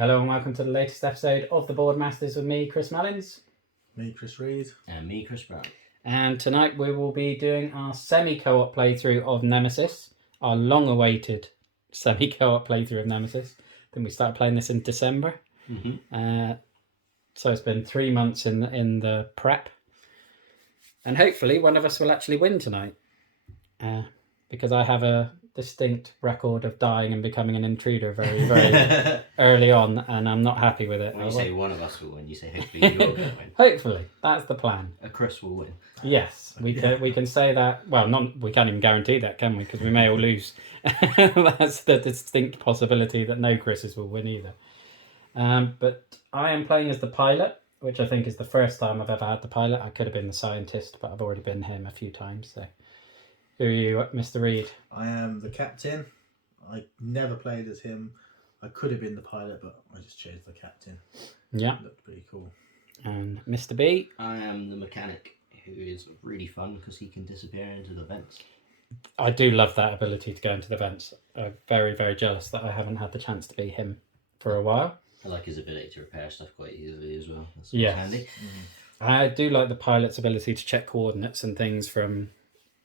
Hello and welcome to the latest episode of The Board Masters with me, Chris Mullins. Me, Chris Reed. And me, Chris Brown. And tonight we will be doing our semi-co-op playthrough of Nemesis, our long-awaited semi-co-op playthrough of Nemesis. I think we started playing this in December. Mm-hmm. So it's been 3 months in the prep. And hopefully one of us will actually win tonight. Because I have a distinct record of dying and becoming an intruder very, very early on, and I'm not happy with it. When you say one of us will win, you say hopefully you're going to win. Hopefully, that's the plan. A Chris will win. Yes, we can say that. Well, we can't even guarantee that, can we? Because we may all lose. That's the distinct possibility that no Chris's will win either. But I am playing as the pilot, which I think is the first time I've ever had the pilot. I could have been the scientist, but I've already been him a few times. So, who are you, Mr. Reed? I am the captain. I never played as him. I could have been the pilot, but I just chose the captain. Yeah. It looked pretty cool. And Mr. B? I am the mechanic, who is really fun because he can disappear into the vents. I do love that ability to go into the vents. I'm very, very jealous that I haven't had the chance to be him for a while. I like his ability to repair stuff quite easily as well. That's handy. Mm-hmm. I do like the pilot's ability to check coordinates and things from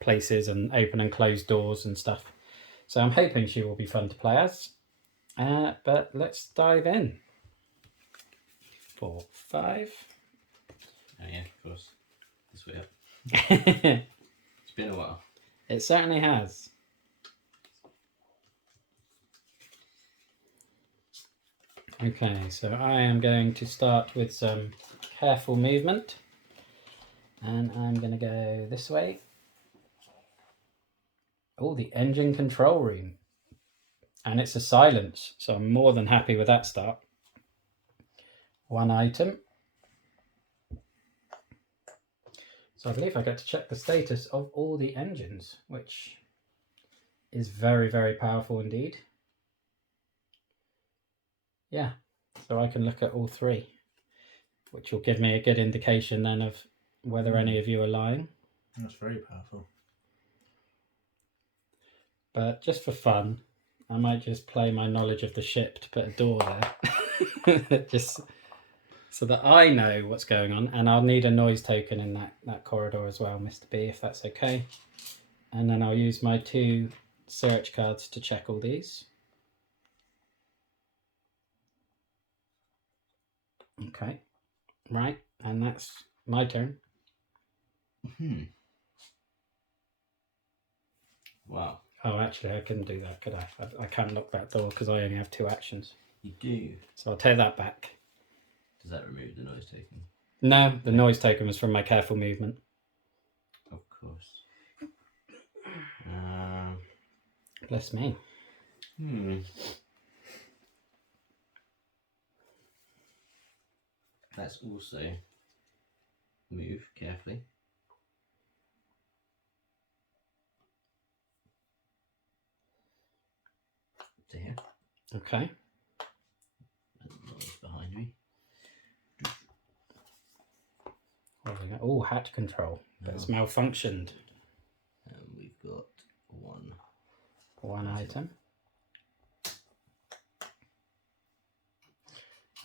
places and open and close doors and stuff. So I'm hoping she will be fun to play as. But let's dive in. 4, 5. Oh yeah, of course. This way up. It It's been a while. certainly has. Okay, so I am going to start with some careful movement. And I'm going to go this way. Oh, the engine control room. And it's a silence, so I'm more than happy with that start. 1 item. So I believe I get to check the status of all the engines, which is very, very powerful indeed. Yeah, so I can look at all 3, which will give me a good indication then of whether any of you are lying. That's very powerful. But just for fun, I might just play my knowledge of the ship to put a door there. Just so that I know what's going on. And I'll need a noise token in that corridor as well, Mr. B, if that's okay. And then I'll use my 2 search cards to check all these. Okay. Right. And that's my turn. Wow. Oh, actually, I couldn't do that, could I? I can't lock that door because I only have 2 actions. You do. So I'll take that back. Does that remove the noise taken? No, the noise token was from my careful movement. Of course. Bless me. Let's also move carefully. To here. Okay. Noise behind me. Oh, hatch control. But it's malfunctioned. And we've got 1 item.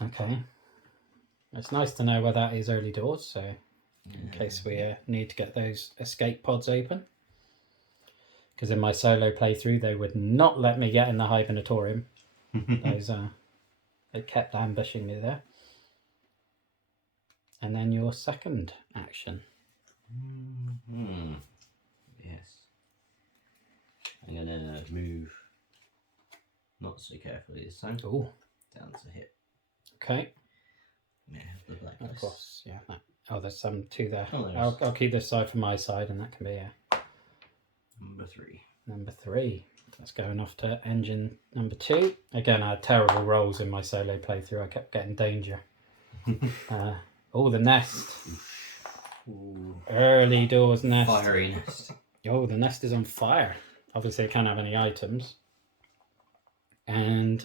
Okay. It's nice to know where that is early doors, so in case we need to get those escape pods open. Because in my solo playthrough, they would not let me get in the hibernatorium. They kept ambushing me there. And then your second action. Yes. I'm going to move, not so carefully this time, Oh, down to hit. okay. Yeah, the black Of dice. course, yeah. Oh, there's some 2 there. Oh, I'll keep this side for my side, and that can be Number 3. number 3. That's going off to engine number 2. Again, I had terrible rolls in my solo playthrough. I kept getting danger. The nest. Ooh. Early doors nest. Fiery nest. Oh, the nest is on fire. Obviously, it can't have any items. And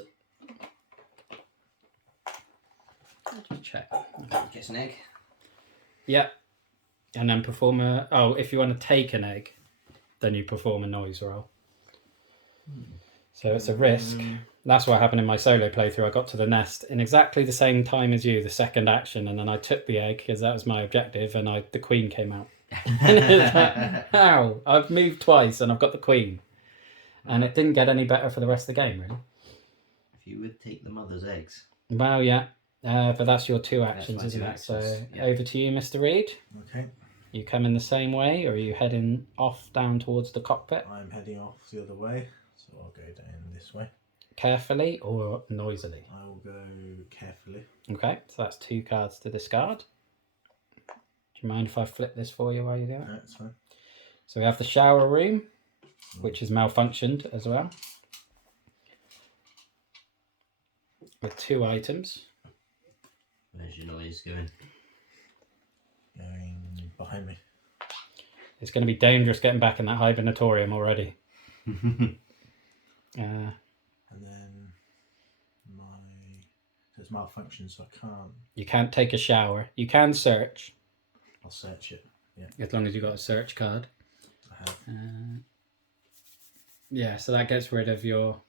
I'll just check. Gets an egg. Yeah. And then perform a... Oh, if you want to take an egg, then you perform a noise roll. So it's a risk. That's what happened in my solo playthrough. I got to the nest in exactly the same time as you, the second action, and then I took the egg because that was my objective, and the queen came out. How? I've moved twice and I've got the queen. And it didn't get any better for the rest of the game, really. If you would take the mother's eggs. Well, yeah. But that's your two actions, my isn't two it? actions, So yeah. over to you, Mr. Reed. Okay. You come in the same way, or are you heading off down towards the cockpit? I'm heading off the other way, so I'll go down this way. Carefully or noisily? I will go carefully. Okay, so that's 2 cards to discard. Do you mind if I flip this for you while you do it? No, it's fine. So we have the shower room, which is malfunctioned as well, with 2 items. Where's your noise going? Going behind me. It's going to be dangerous getting back in that hibernatorium already. And then it's malfunction, so I can't. You can't take a shower. You can search. I'll search it. Yeah. As long as you've got a search card. I have. Yeah, so that gets rid of your...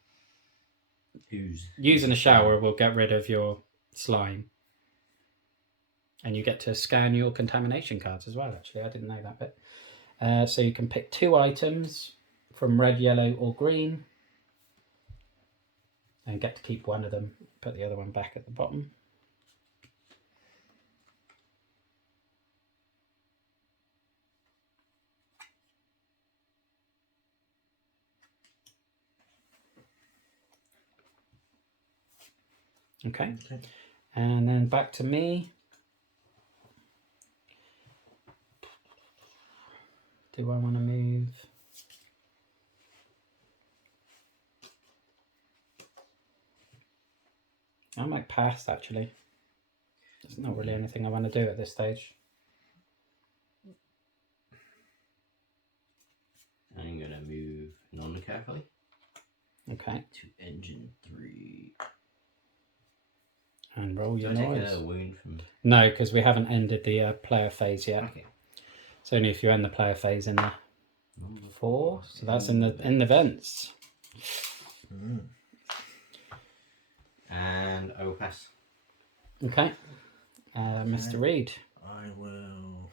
Who's Using a shower will get rid of your slime. And you get to scan your contamination cards as well, actually. I didn't know that bit. So you can pick 2 items from red, yellow or green. And get to keep one of them. Put the other one back at the bottom. Okay. And then back to me. Do I want to move? I might pass, actually. There's not really anything I want to do at this stage. I'm going to move non-carefully Okay. to engine 3. And roll your Do I noise. take a wound from... No, because we haven't ended the player phase yet. Okay. It's only if you end the player phase in the Number 4. So that's in the vents. Mm. And I will pass. Okay. Mr. Reed. I will.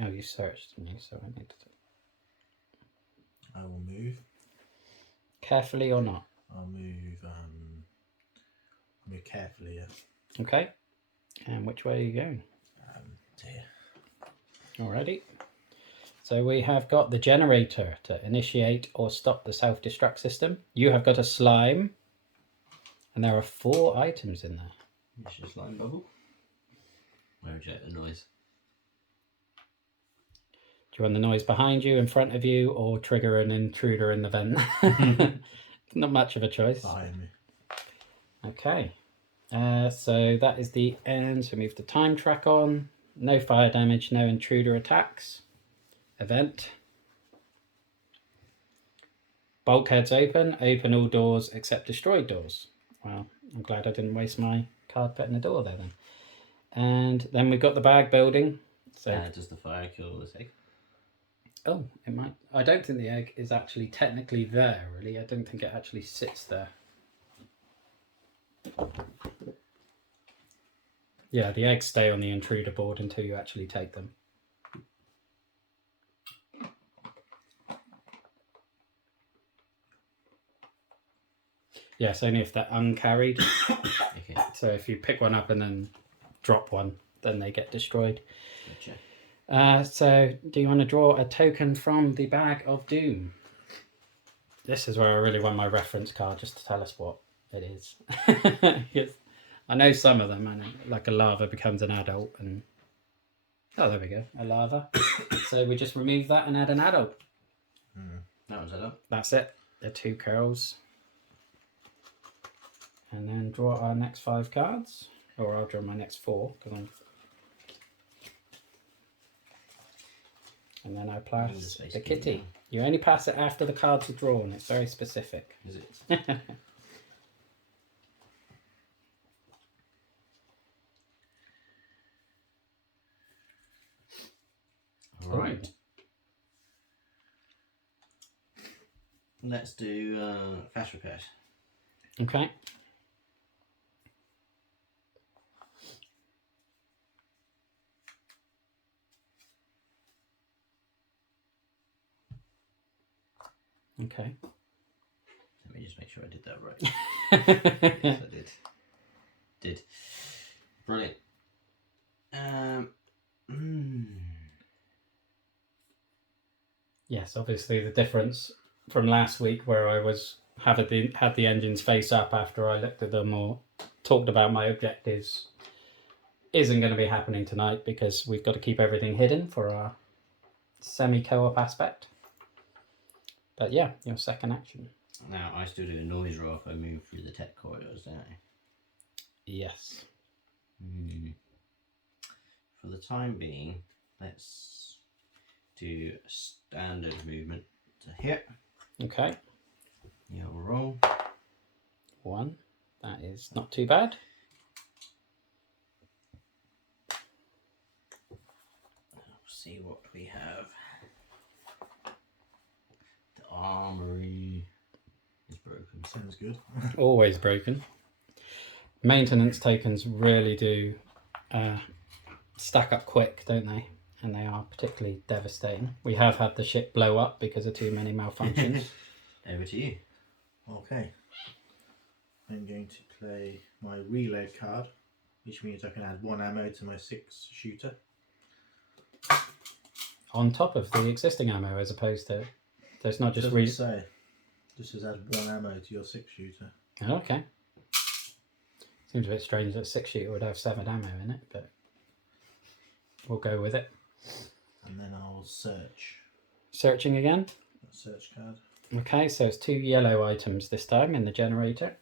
Oh, you searched me, so I need to... I will move. Carefully or not? I'll move. Move carefully. Yeah. Okay. And which way are you going? To here. Alrighty. So we have got the generator to initiate or stop the self-destruct system. You have got a slime. And there are 4 items in there. It's just slime bubble. I reject the noise. Do you want the noise behind you, in front of you, or trigger an intruder in the vent? Not much of a choice. Behind me. Okay. So that is the end. So move the time track on. No fire damage, no intruder attacks. Event. Bulkheads open. Open all doors except destroyed doors. Well, I'm glad I didn't waste my card putting the door there then. And then we've got the bag building. So Does the fire kill this egg? oh, it might. I don't think the egg is actually technically there, really. I don't think it actually sits there. Yeah, the eggs stay on the intruder board until you actually take them. Yes, only if they're uncarried. Okay. So if you pick one up and then drop one, then they get destroyed. Gotcha. So do you want to draw a token from the Bag of Doom? This is where I really want my reference card, just to tell us what it is. Yes. I know some of them. I know, like a lava becomes an adult, and oh, there we go, a lava. So we just remove that and add an adult. That one's adult. That's it. The 2 curls. And then draw our next 5 cards, or I'll draw my next 4 because I'm. And then I pass the kitty. You only pass it after the cards are drawn. It's very specific. Is it? Right. let's do fast repairs. Okay. Okay. Let me just make sure I did that right. Yes, I did. Did. Brilliant. Yes, obviously the difference from last week where I had the engines face up after I looked at them or talked about my objectives isn't going to be happening tonight because we've got to keep everything hidden for our semi-co-op aspect. But yeah, your second action. Now, I still do a noise roll if I move through the tech corridors, don't I? Yes. For the time being, let's do a standard movement to here. Okay. Yeah, we'll roll. 1. That is not too bad. Let's see what we have. The armory is broken. Sounds good. Always broken. Maintenance tokens really do stack up quick, don't they? And they are particularly devastating. We have had the ship blow up because of too many malfunctions. Over to you. Okay. I'm going to play my reload card, which means I can add 1 ammo to my 6 shooter. On top of the existing ammo, as opposed to... So it's not just... Doesn't say. Just says add 1 ammo to your 6 shooter. Okay. Seems a bit strange that 6 shooter would have 7 ammo in it, but we'll go with it. And then I'll search. Searching again. A search card. Okay, so it's 2 yellow items this time in the generator.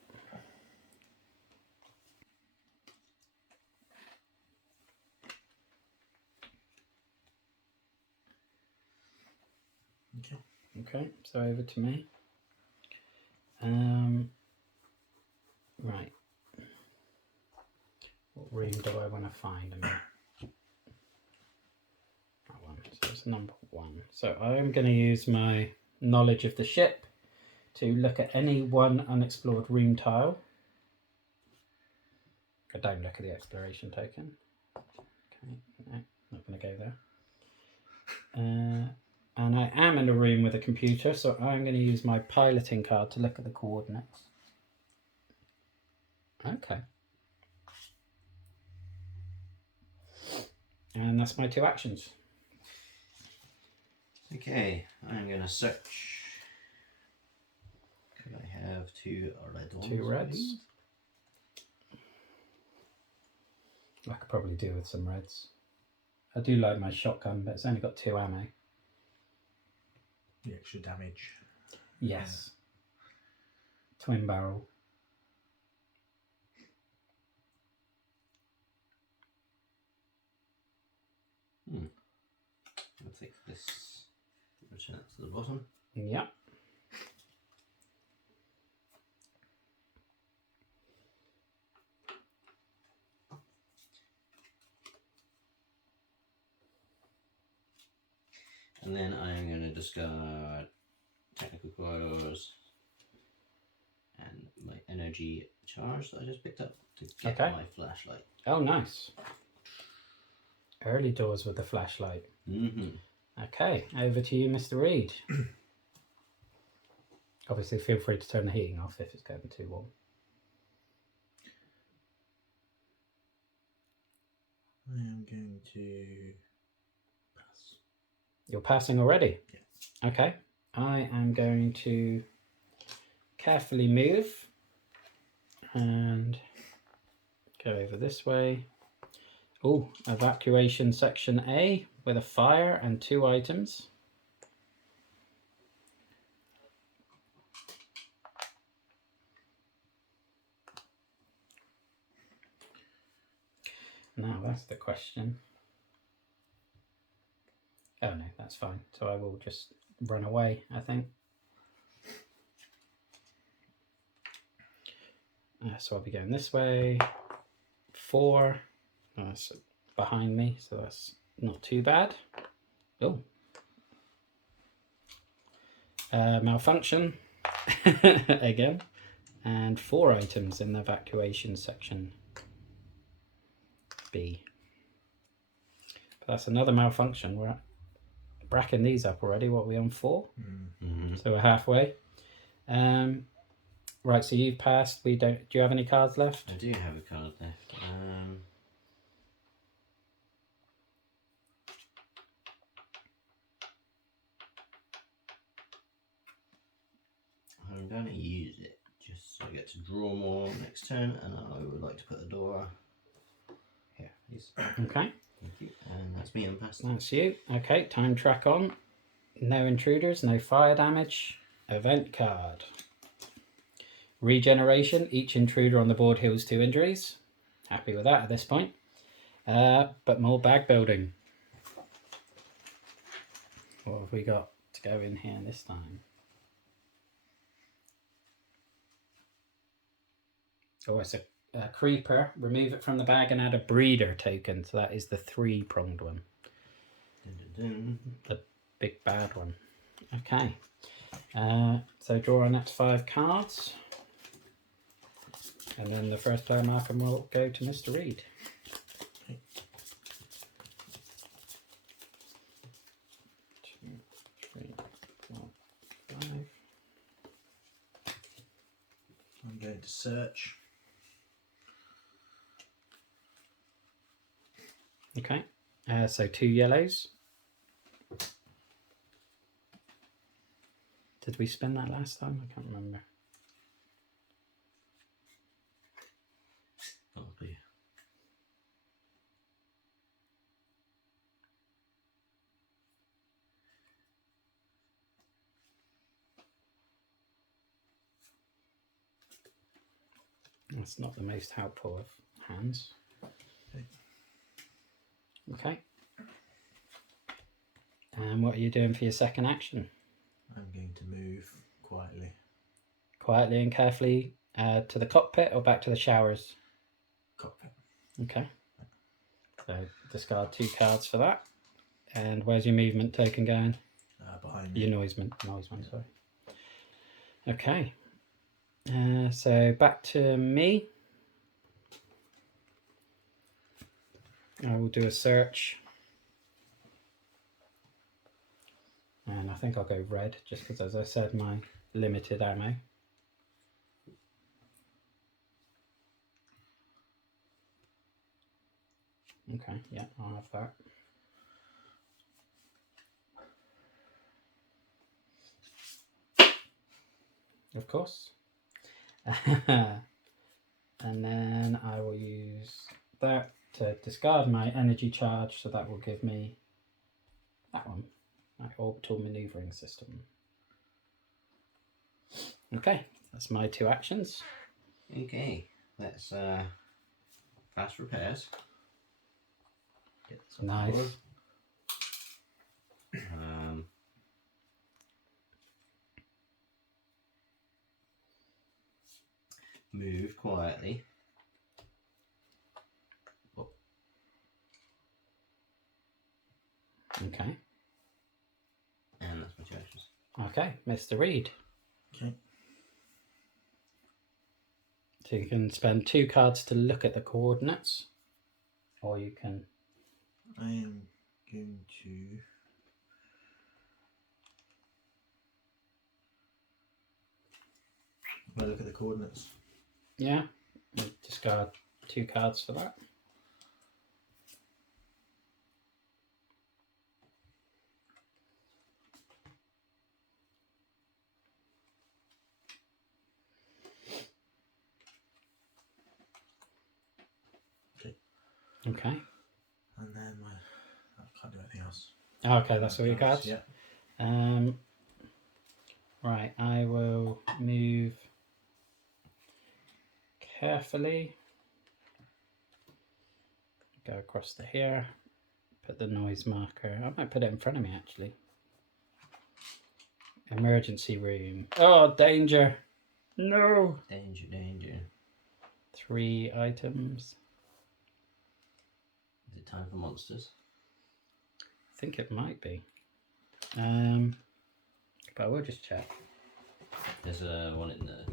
Okay. Okay, so over to me. Right. What room do I want to find? That one. So it's number 1. So I am going to use my knowledge of the ship to look at any one unexplored room tile. I don't look at the exploration token. Okay, no, not going to go there. And I am in a room with a computer, so I'm going to use my piloting card to look at the coordinates. Okay. And that's my 2 actions. Okay, I'm going to search. Could I have 2 red ones? 2 reds. Please? I could probably do with some reds. I do like my shotgun, but it's only got 2 ammo. The extra damage. Yes. Twin barrel. I'll take this, return it to the bottom. Yep. And then I am going to discard technical coils and my energy charge that I just picked up to get my flashlight. Oh, nice. Early doors with the flashlight. Okay, over to you, Mr. Reed. Obviously, feel free to turn the heating off if it's getting too warm. I am going to pass. You're passing already? Yeah. Okay. I am going to carefully move and go over this way. Oh, evacuation section A with a fire and 2 items. Now that's the question. Oh no, that's fine. So I will just run away, I think. So I'll be going this way. 4. That's behind me, so that's not too bad. Oh. Malfunction. again, and 4 items in the evacuation section B. But that's another malfunction. We're bracking these up already. What are we on 4? Mm-hmm. So we're halfway. Right, so you've passed. We don't. Do you have any cards left? I do have a card left. I'm going to use it just so I get to draw more next turn, and I would like to put a door here, please. Okay. Thank you. And that's me. I'm passed. That's you. Okay, time track on. No intruders, no fire damage. Event card. Regeneration. Each intruder on the board heals 2 injuries. Happy with that at this point. But more bag building. What have we got to go in here this time? Oh, it's a creeper. Remove it from the bag and add a breeder token. So that is the 3-pronged one. Dun, dun, dun. The big bad one. Okay. So draw our next 5 cards. And then the first player marker will go to Mr. Reed. Okay. 2, 3, 4, 5. I'm going to search. Okay. So 2 yellows. Did we spend that last time? I can't remember. Probably. That's not the most helpful of hands. Okay. And what are you doing for your second action? I'm going to move quietly. Quietly and carefully to the cockpit or back to the showers? Cockpit. Okay. So discard 2 cards for that. And where's your movement token going? Behind me. Your noiseman, sorry. Okay. So back to me. I will do a search. And I think I'll go red, just because, as I said, my limited ammo. Okay, yeah, I'll have that. Of course. And then I will use that to discard my energy charge, so that will give me that one, my orbital maneuvering system. Okay, that's my 2 actions. Okay, let's fast repairs. Get this on Nice. board. Move quietly. Oh. Okay. And that's my 2 actions. Okay, Mr. Reed. Okay. So you can spend 2 cards to look at the coordinates, or you can... I am going to... Have a look at the coordinates. Yeah, discard 2 cards for that. Okay. And then I can't do anything else. Okay, that's all your cards? Yeah. Right, I will move carefully. Go across to here. Put the noise marker. I might put it in front of me, actually. Emergency room. Oh, danger. No. Danger, danger. 3 items. Is it time for monsters? I think it might be. But I will just check. There's one in the.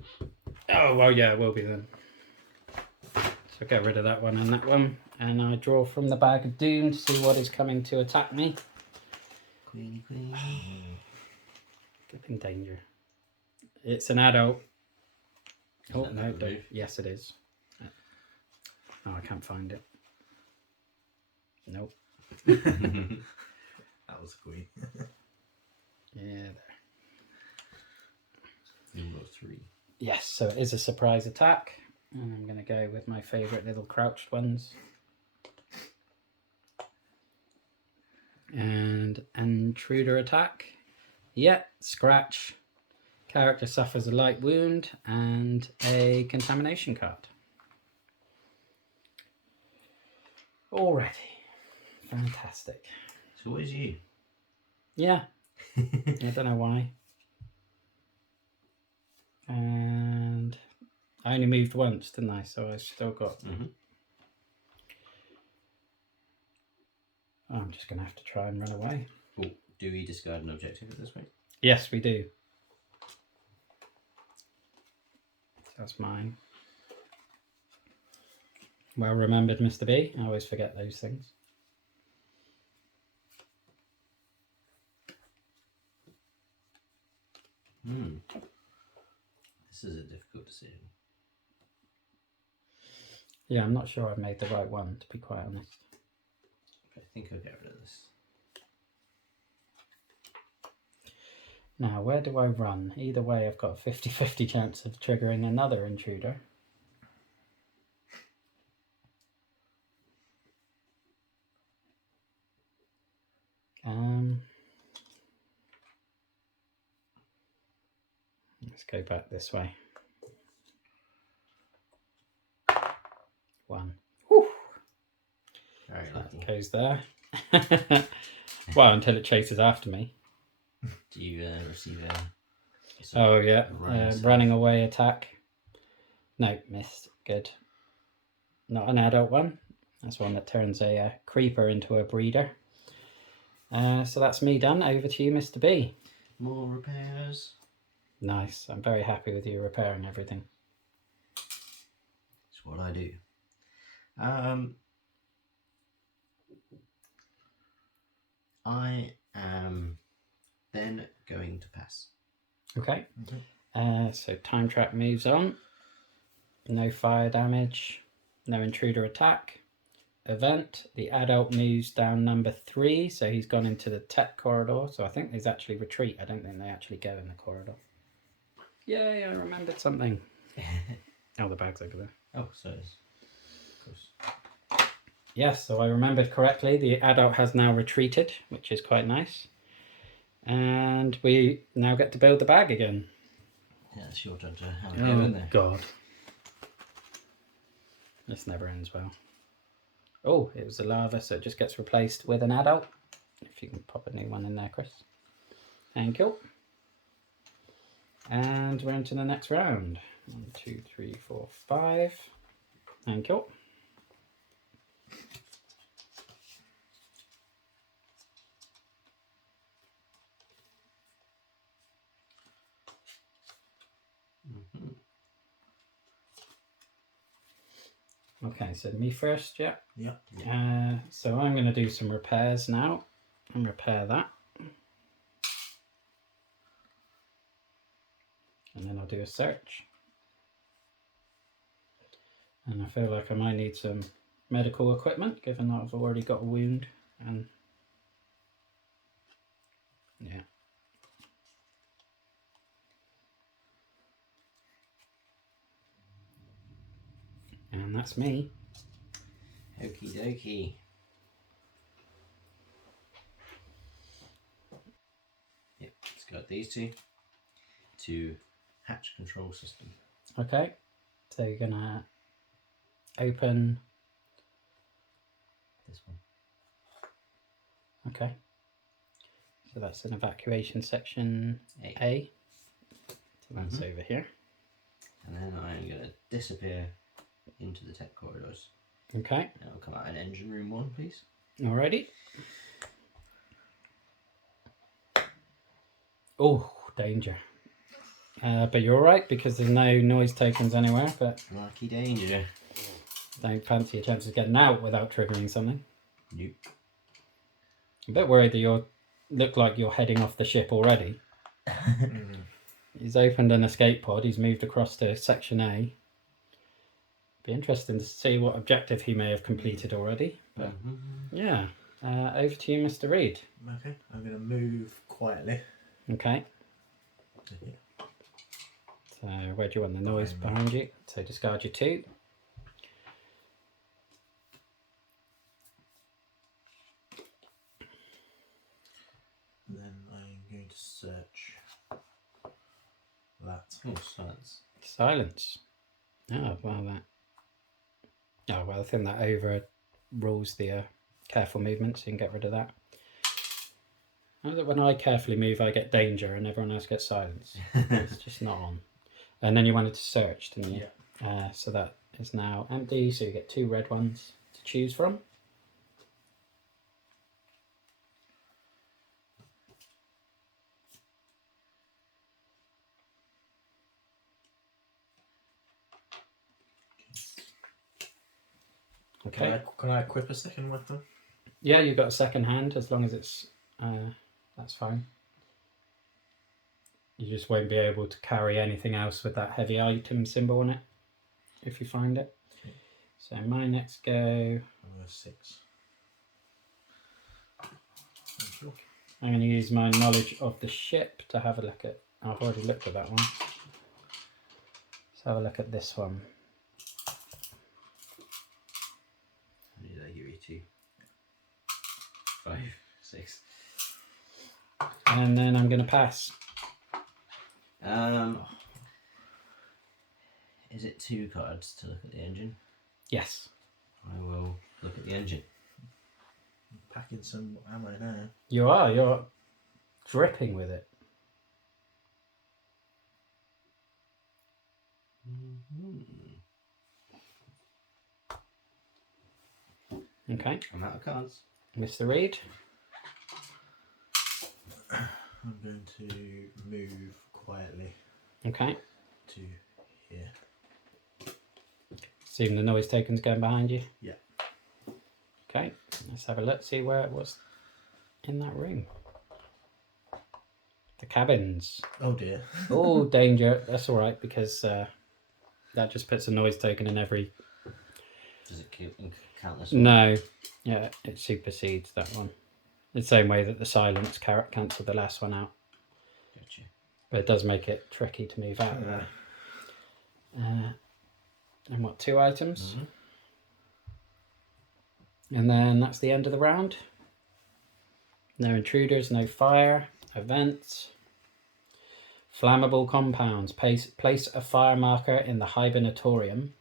Oh, well, yeah, it will be then. So get rid of that one and that one. And I draw from the bag of doom to see what is coming to attack me. Queenie. Get in danger. It's an adult. Oh, Isn't no, that don't. remove? Yes, it is. Oh, I can't find it. Nope. That was a queen. Yeah, there. Number 3. Yes, so it is a surprise attack. And I'm going to go with my favourite little crouched ones. And intruder attack. Yeah, scratch. Character suffers a light wound and a contamination card. Already. Fantastic. It's always you. Yeah. I don't know why. And I only moved once, didn't I? So I still got... Mm-hmm. I'm just going to have to try and run away. Oh, do we discard an objective at this point? Yes, we do. That's mine. Well remembered, Mr. B. I always forget those things. This is a difficult decision. Yeah, I'm not sure I've made the right one, to be quite honest. I think I'll get rid of this. Now, where do I run? Either way, I've got a 50-50 chance of triggering another intruder. Let's go back this way. 1. Whew. Very That lucky. goes there. Well, until it chases after me. Do you receive a... Oh, yeah. Running Running away attack. No, missed. Good. Not an adult one. That's one that turns a creeper into a breeder. So that's me done. Over to you, Mr. B. More repairs. Nice. I'm very happy with you repairing everything. It's what I do. I am then going to pass. Okay. So time trap moves on. No fire damage. No intruder attack. Event. The adult moves down number 3. So he's gone into the tech corridor. So I think there's actually retreat. I don't think they actually go in the corridor. Yay, I remembered something. Oh, the bag's over there. Oh, so it's... Of course. Yes, so I remembered correctly. The adult has now retreated, which is quite nice. And we now get to build the bag again. Yeah, it's your turn to have a go in there. God. This never ends well. Oh, it was a lava, so it just gets replaced with an adult. If you can pop a new one in there, Chris. Thank you. And we're into the next round. 1, 2, 3, 4, 5. Thank you. Okay, so me first, yeah? Yeah. So I'm going to do some repairs now and repair that. And then I'll do a search. And I feel like I might need some medical equipment, given that I've already got a wound. And yeah. And that's me. Okie dokie. Yep, let's got these two to hatch control system. Okay, so you're gonna open This one. Okay, so that's an evacuation section A. A. So that's over here. And then I'm going to disappear into the tech corridors. Okay, And I'll come out in engine room 1, please. alrighty. Oh, danger. But you're all right because there's no noise tokens anywhere. But Lucky danger. don't fancy your chances of getting out without triggering something. Nope. I'm a bit worried that you look like you're heading off the ship already. He's opened an escape pod. He's moved across to section A. Be interesting to see what objective he may have completed already. But yeah, over to you, Mr. Reed. Okay, I'm going to move quietly. Okay. to here. So where do you want the noise behind you? So discard your 2. Then I'm going to search that. Oh, silence. Silence. Oh, well, that. Oh, well, I think that overrules the careful movement, so you can get rid of that. When I carefully move, I get danger, and everyone else gets silence. It's just not on. And then you wanted to search, didn't you? Yeah. So that is now empty, so you get 2 red ones to choose from. Okay. Can I equip a second weapon? Yeah, you've got a second hand as long as it's that's fine. You just won't be able to carry anything else with that heavy item symbol on it if you find it. Okay. So my next go. I'm going to 6. Sure. I'm going to use my knowledge of the ship to have a look at. I've already looked at that one. Let's have a look at this one. Did I give you 2? 5, 6. And then I'm going to pass. Is it 2 cards to look at the engine? Yes. I will look at the engine. I'm packing some ammo now. You are. You're dripping with it. Okay. I'm out of cards. Mr. Reed. I'm going to move quietly Okay. to here. Assume the noise token's going behind you. Yeah. Okay. Let's have a look. See where it was in that room. The cabins. Oh dear. Oh, danger. That's all right because that just puts a noise token in every. Does it count this one? No. Yeah, it supersedes that one. The same way that the silence cancelled the last one out. Gotcha. But it does make it tricky to move out of there. And what, 2 items? And then that's the end of the round. No intruders, no fire, events. Flammable compounds. Place a fire marker in the hibernatorium.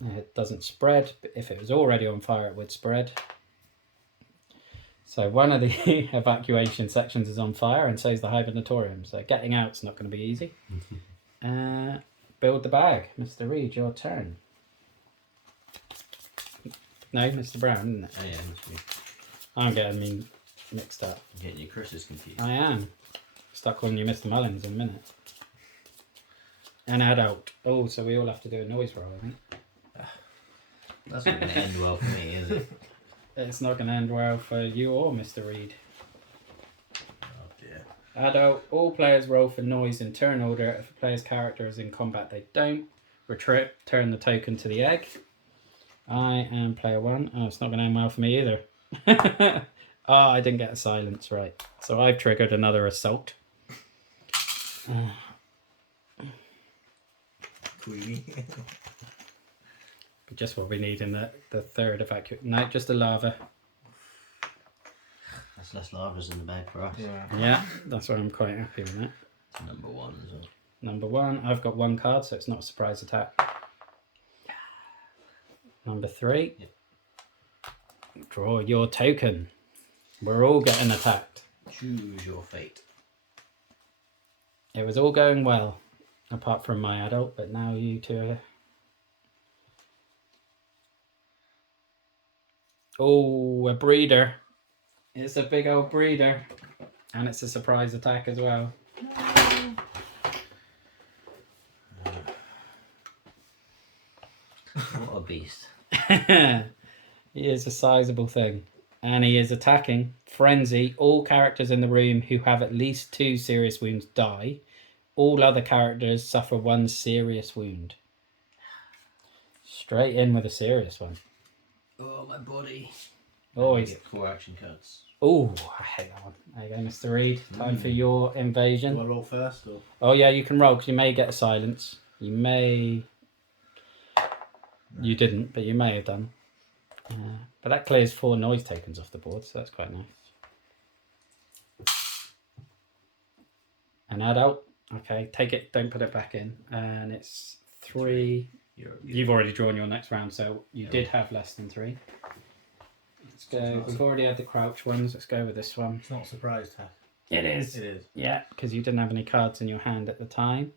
It doesn't spread, but if it was already on fire, it would spread. So one of the evacuation sections is on fire, and so is the hibernatorium. So getting out's not going to be easy. Build the bag. Mr. Reed, your turn. No, Mr. Brown, isn't it? Oh yeah, must be. I'm getting me mixed up. I'm getting your Chris's confused. I am. Start calling you Mr. Mullins in a minute. An adult. Oh, so we all have to do a noise roll, I think. That's not going to end well for me, is it? It's not going to end well for you or Mr. Reed. Oh dear. Adult. All players roll for noise in turn order. If a player's character is in combat, they don't. Return the token to the egg. I am player 1. Oh, it's not going to end well for me either. Oh, I didn't get a silence right. So I've triggered another assault. Queenie. Just what we need in the third evacuation. No, just a lava. That's less lavas in the bag for us. Yeah, that's why I'm quite happy with that. It's number 1 as well. Number 1, I've got 1 card, so it's not a surprise attack. Number 3, draw your token. We're all getting attacked. Choose your fate. It was all going well, apart from my adult, but now you two are... Oh, a breeder. It's a big old breeder. And it's a surprise attack as well. What a beast. He is a sizable thing. And he is attacking. Frenzy. All characters in the room who have at least 2 serious wounds die. All other characters suffer 1 serious wound. Straight in with a serious one. Oh, my body. Oh, I he's... get 4 action cards. Oh, I hate that one. There you go, Mr. Reed. Time for your invasion. Do I roll first? Or? Oh, yeah, you can roll because you may get a silence. You may... You didn't, but you may have done. But that clears 4 noise tokens off the board, so that's quite nice. An adult. Okay, take it, don't put it back in. And it's 3. You've already drawn your next round, so you did have less than 3. Let's go. We've already had the crouch ones. Let's go with this one. It's not a surprise attack. It is. It is. Yeah, because you didn't have any cards in your hand at the time.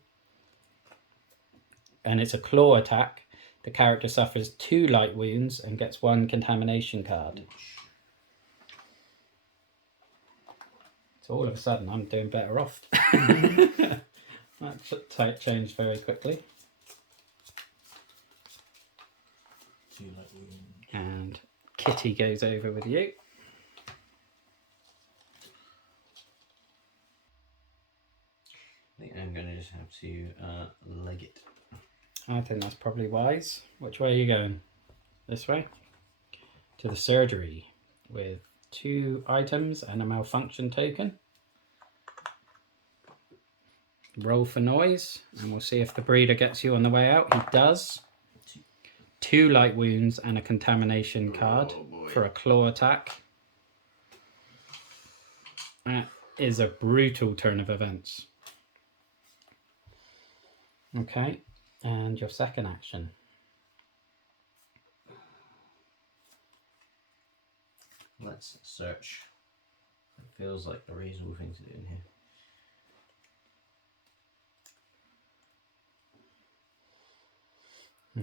And it's a claw attack. The character suffers 2 light wounds and gets 1 contamination card. So all of a sudden, I'm doing better off. That changed very quickly. 2 light wounds. And Kitty goes over with you. I think I'm going to just have to leg it. I think that's probably wise. Which way are you going? This way? To the surgery with 2 items and a malfunction token. Roll for noise, and we'll see if the breeder gets you on the way out. He does. 2 light wounds and a contamination card for a claw attack. That is a brutal turn of events. Okay, and your second action. Let's search. It feels like a reasonable thing to do in here.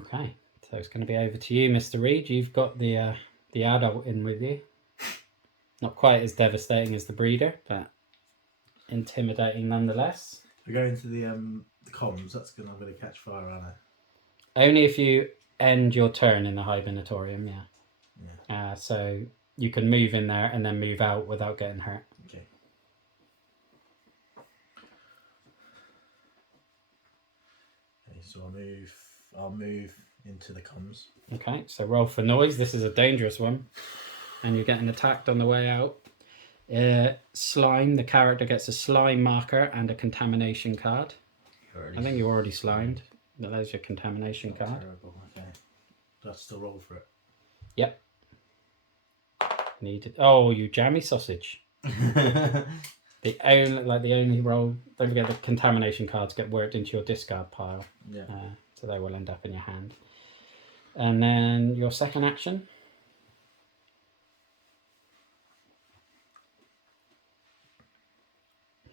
Okay, so it's going to be over to you, Mr. Reed. You've got the adult in with you. Not quite as devastating as the breeder, but intimidating nonetheless. We go into the comms. That's I'm going to catch fire, aren't I? Only if you end your turn in the hibernatorium, yeah. So you can move in there and then move out without getting hurt. Okay. Okay, so I'll move into the comms. Okay, so roll for noise. This is a dangerous one. And you're getting attacked on the way out. Slime, the character gets a slime marker and a contamination card. I think you're already slimed. There's your contamination card. Terrible. Okay. Do I still roll for it? Yep. Needed. Oh, you jammy sausage. The only roll. Don't forget the contamination cards get worked into your discard pile. Yeah. So they will end up in your hand. And then your second action.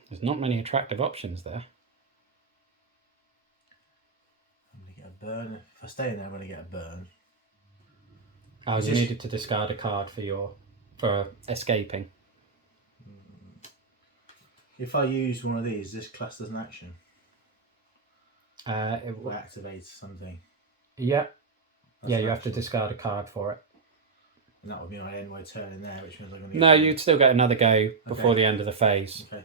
There's not many attractive options there. I'm going to get a burn. If I stay in there, I'm going to get a burn. Oh, you needed to discard a card for escaping. If I use one of these, this class as an action. It Or activates something. Yeah. That's Yeah, an you have to action. discard a card for it. And that would mean I end my turn in there, which means I'm going to get No, you'd still get another go before Okay. the end of the phase. Okay.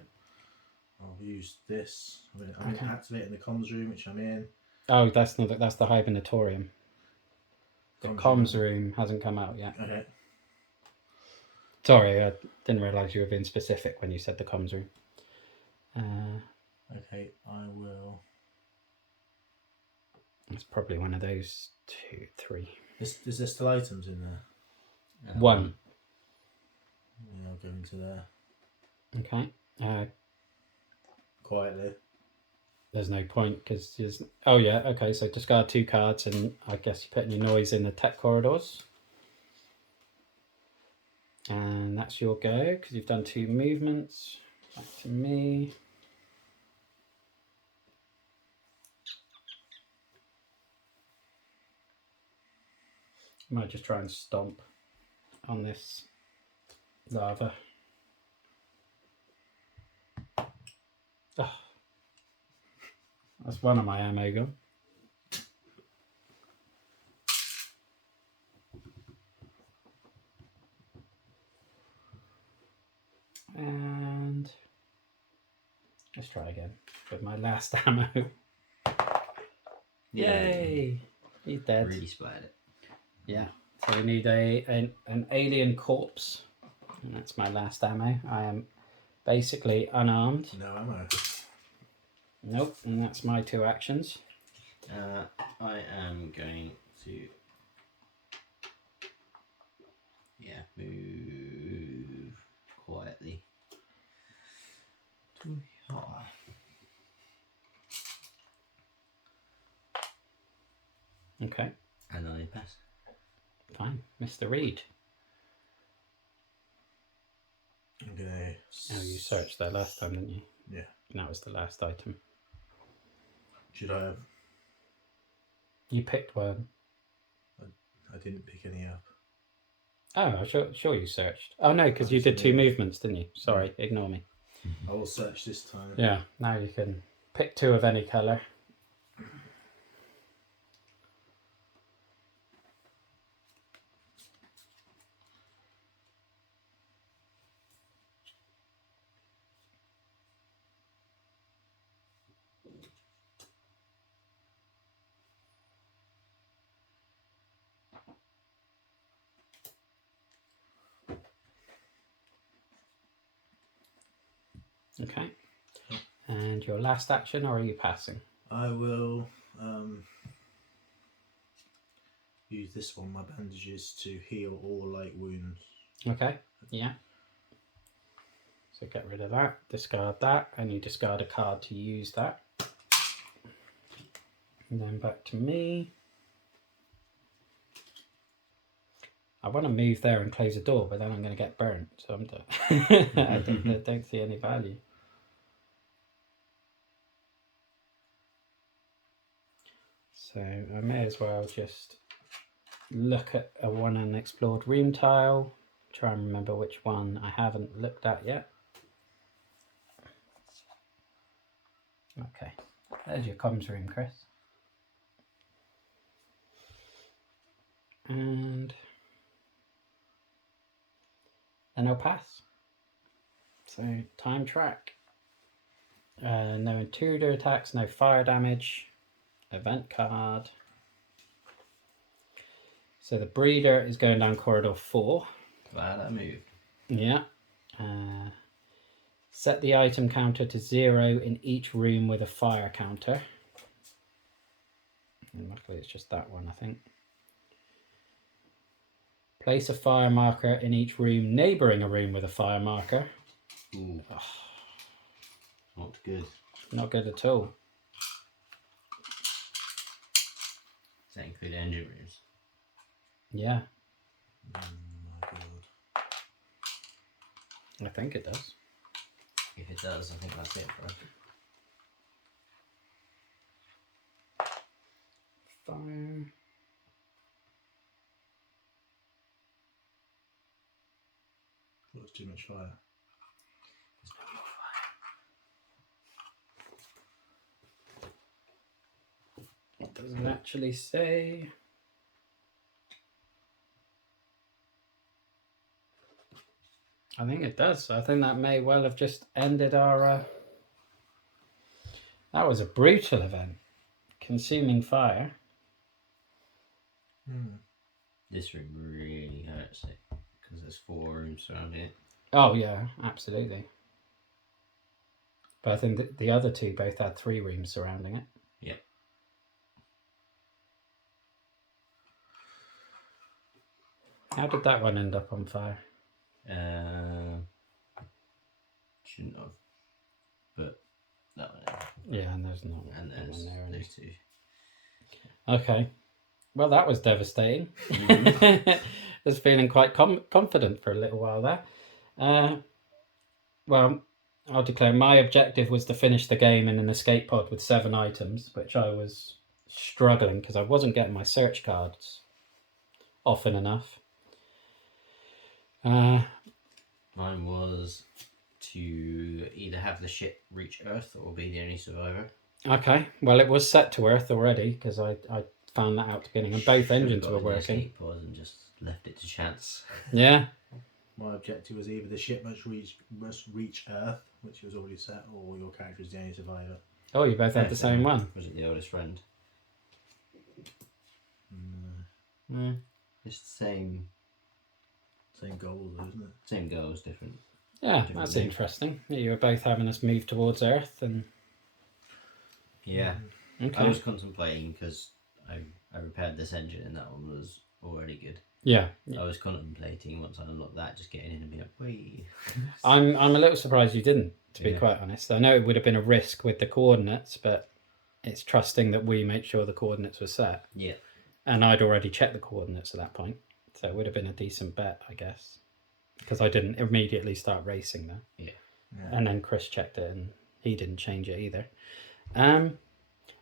I'll use this. I'm activating the comms room, which I'm in. Oh, that's the hibernatorium. The Comms comms room hasn't come out yet. Okay. Sorry, I didn't realise you were being specific when you said the comms room. Okay, I will. It's probably one of those 2, 3. Is there still items in there? 1. Yeah, I'll go into there. Okay. Quietly. There's no point because there's... Oh, yeah, okay, so discard 2 cards and I guess you're putting your noise in the tech corridors. And that's your go because you've done 2 movements. Back to me. Might just try and stomp on this lava. Oh. That's one of my ammo gone. Let's try again with my last ammo. Yay! He's dead. Really splattered it. Yeah. So we need an alien corpse. And that's my last ammo. I am basically unarmed. No ammo. Nope. And that's my 2 actions. I am going to move quietly. Okay. And I pass. Fine. Mr. Reed. I'm gonna. Oh, you searched that last time, didn't you? Yeah. And that was the last item. Should I have? You picked one. I didn't pick any up. Oh, I'm sure you searched. Oh, no, because you did 2 movements, didn't you? Sorry, ignore me. I will search this time. Yeah, now you can pick 2 of any colour. Okay. And your last action, or are you passing? I will use this one, my bandages, to heal all light wounds. Okay, yeah. So get rid of that, discard that, and you discard a card to use that. And then back to me. I want to move there and close the door, but then I'm going to get burnt, so I'm done. I don't see any value. So I may as well just look at a one unexplored room tile, try and remember which one I haven't looked at yet. Okay, there's your comms room, Chris. And then I'll pass. So time track. No intruder attacks, no fire damage. Event card. So the breeder is going down corridor 4. Glad I moved. Yeah. Set the item counter to 0 in each room with a fire counter. And luckily it's just that one, I think. Place a fire marker in each room neighbouring a room with a fire marker. Ooh. Oh, Not good. not good at all. Does that include engine rooms? Yeah, Oh my god. I think it does. If it does, I think that's it, bro. Fire. That's too much fire. It doesn't actually say. I think it does. I think that may well have just ended our... That was a brutal event. Consuming fire. This room really hurts it because there's 4 rooms surrounding it. Oh, yeah, absolutely. But I think the other 2 both had 3 rooms surrounding it. Yep. How did that one end up on fire? Shouldn't have. But that one. Yeah, and there's not And that there's one there. those 2. Okay. Well, that was devastating. I was feeling quite confident for a little while there. Well, I'll declare my objective was to finish the game in an escape pod with 7 items, which I was struggling because I wasn't getting my search cards often enough. Mine was to either have the ship reach Earth or be the only survivor. Okay, well, it was set to Earth already because I found that out at the beginning, and both engines were working. Escape pod and just left it to chance. Yeah. my objective was either the ship must reach Earth, which was already set, or your character is the only survivor. Oh, you both had Yeah, the same one. Was it the oldest friend? Mm. It's the same Goal, though, isn't it? same goals, different. Yeah, Different that's thing. interesting. Yeah, you were both having us move towards Earth, and Yeah. okay. I was contemplating because I repaired this engine and that one was already good. Yeah, I was contemplating once I unlocked that, just getting in and being like, wait. I'm a little surprised you didn't, to be Yeah. quite honest. I know it would have been a risk with the coordinates, but it's trusting that we make sure the coordinates were set. Yeah. And I'd already checked the coordinates at that point, so it would have been a decent bet, I guess, because I didn't immediately start racing there. Yeah. And then Chris checked it, and he didn't change it either.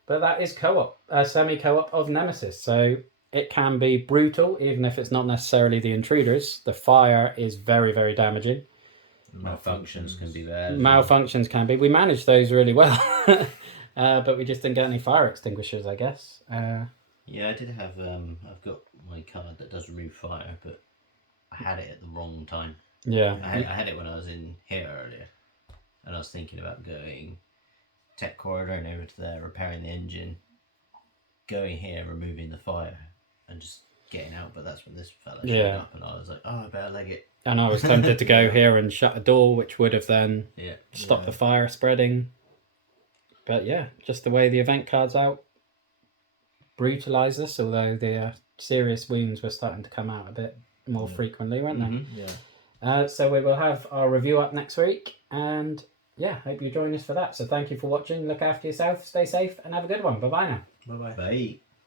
But that is co-op, semi-co-op of Nemesis, so it can be brutal, even if it's not necessarily the intruders. The fire is very, very damaging. Malfunctions can be bad. Malfunctions can be. We managed those really well, but we just didn't get any fire extinguishers, I guess. Yeah, I did have. I've got my card that does remove fire, but I had it at the wrong time. Yeah. I had it when I was in here earlier, and I was thinking about going tech corridor and over to there, repairing the engine, going here, removing the fire, and just getting out. But that's when this fella showed Yeah. up, and I was like, oh, I better leg it. And I was tempted to go here and shut a door, which would have then Yeah. stopped the fire spreading. But yeah, just the way the event cards out brutalised us, although the serious wounds were starting to come out a bit more frequently, weren't they? Mhm. Yeah. So we will have our review up next week, and yeah, hope you join us for that. So thank you for watching. Look after yourself, stay safe, and have a good one. Bye bye now. Bye bye. Bye.